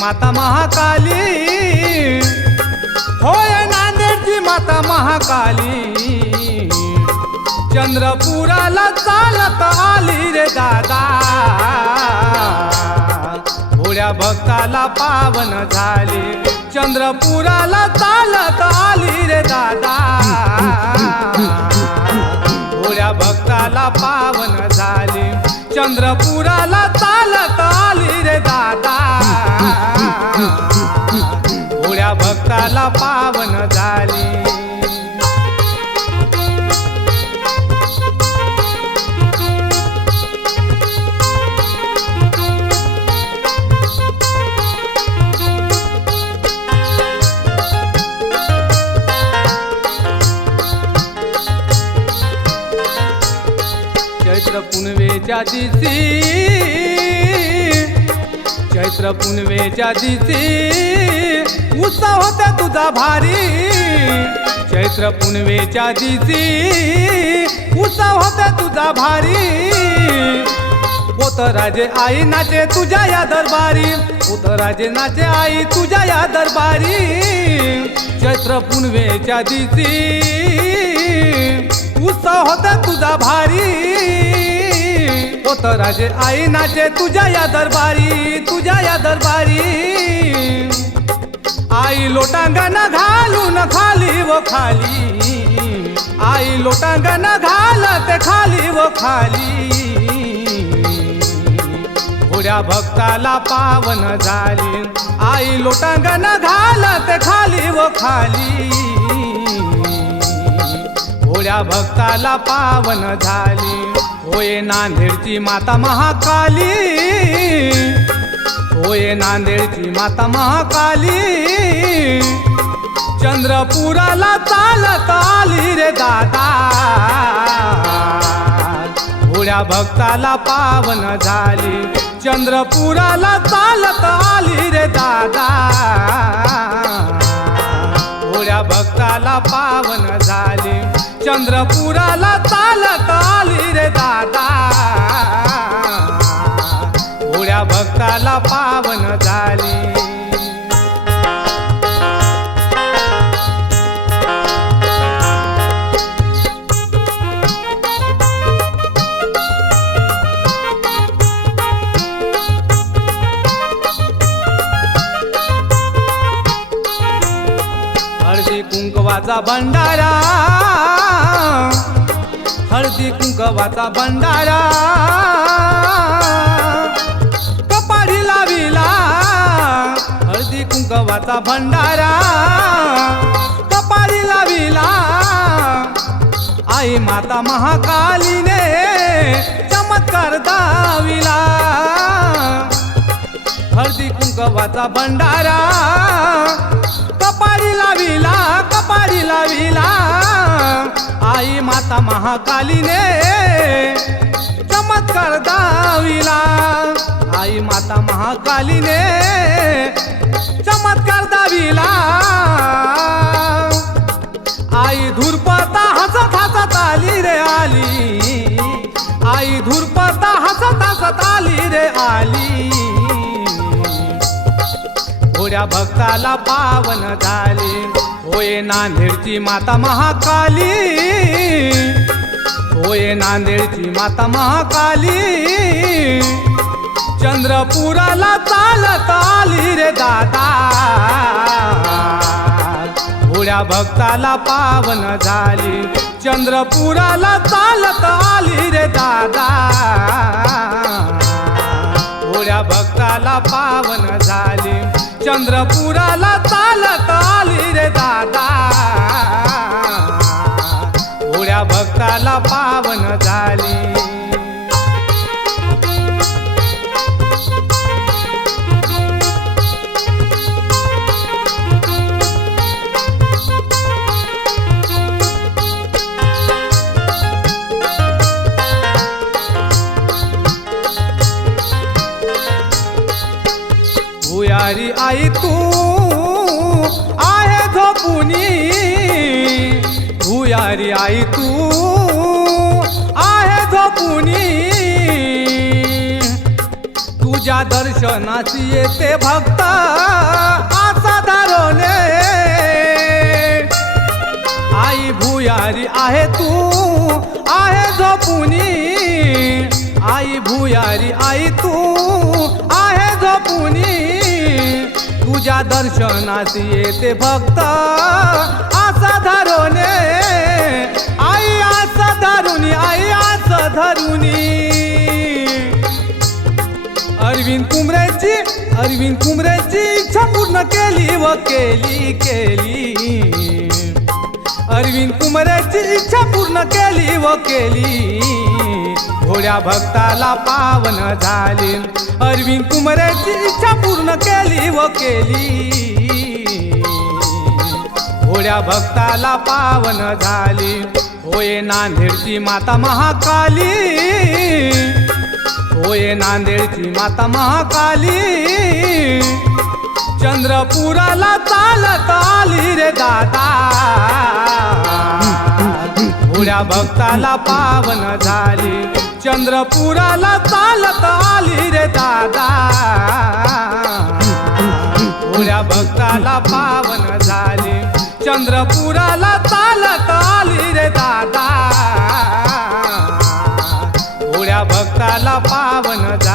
माता महाकाली. होय नांदेडची माता महाकाली. चंद्रपुराला चालत आली रे दादा. भोळ्या भक्ताला पावन झाली. चंद्रपुराला चालत भक्ताला पावन झाली. चैत्र पुनवेच्या दिसी पुनवेच्या दिसी उत्साह होता तुझा भारी. चैत्र पुनवेच्या दिसी उत्साह होता तुझा भारी. राजे आई नाचे तुझ्या या दरबारी. राजे नाचे आई तुझ्या या दरबारी. चैत्र पुनवेच्या दिसी उत्साह होता तुझा भारी. राजे. आई नाचे तुझ्या या दरबारी तुझ्या या दरबारी. आई लोटांगण घालून खाली व खाली. आई लोटांगण ते खाली व खाली. भोळ्या भक्ताला पावन झाली. आई लोटांगण ते खाली व खाली. भक्ताला पावन झाली. होय नांदेडची माता महाकाली. होय नांदेडची माता महाकाली. चंद्रपुराला चालत आली रे दादा. भोळ्या भक्ताला पावन झाली. चंद्रपुराला चालत आली रे दादा. भोळ्या भक्ताला पावन झाली. चंद्रपुराला त्या भक्ताला पावन झाली. कुंकवाचा भंडारा. हळदी कुंकवाचा भंडारा. हळदी कुंकवाचा भंडारा कपाडी लाविला. आई माता महाकालीने चमत्कार दाविला. हळदी कुंकवाचा भंडारा कपाळी लाविला कपाळी लाविला. आई माता महाकालीने चमत्कार दाविला. आई माता महाकालीने आई धुरपता हसत हसत आली रे आली. आई धुरपता हसत हसत आली रे आली. थोड्या भक्ताला पावन झाली. होय नांदेडची माता महाकाली. होय नांदेडची माता महाकाली. पुराला चालत आली रे दादा. भोळ्या भक्ताला पावन झाली. चंद्रपुराला चालत आली रे दादा. भोळ्या भक्ताला पावन झाली. चंद्रपुराला चालत आली रे दादा. भोळ्या भक्ताला पावन झाली. भुयारी आई तू आहे झोपुनी. भुयारी आई तू आहे झोपुनी. तुझ्या तुझ्या दर्शनाची येते भक्त असाधारणे आई भुयारी आहे तू आहे झोपुनी. आई भुयारी आई तू तुझ्या दर्शनास येते भक्त. असा धरोने आई असं धरुनी आई असं धरुनी अरविंद कुमरेची अरविंद कुमरेची इच्छा पूर्ण केली व केली केली. अरविंद कुमरेची इच्छा पूर्ण केली व केली. भोळ्या भक्ताला पावन झाली. अरविंद कुमरेची इच्छा पूर्ण केली व केली. भोळ्या भक्ताला पावन झाली. होय नांदेडची माता महाकाली. होय नांदेडची माता महाकाली. चंद्रपुराला चालत आली रे दादा. पुऱ्या भक्ताला पावन झाली. चंद्रपुराला चालत आली रे दादा. पुऱ्या भक्ताला पावन झाली. चंद्रपुराला चालत आली रे दादा. पुऱ्या भक्ताला पावन झाली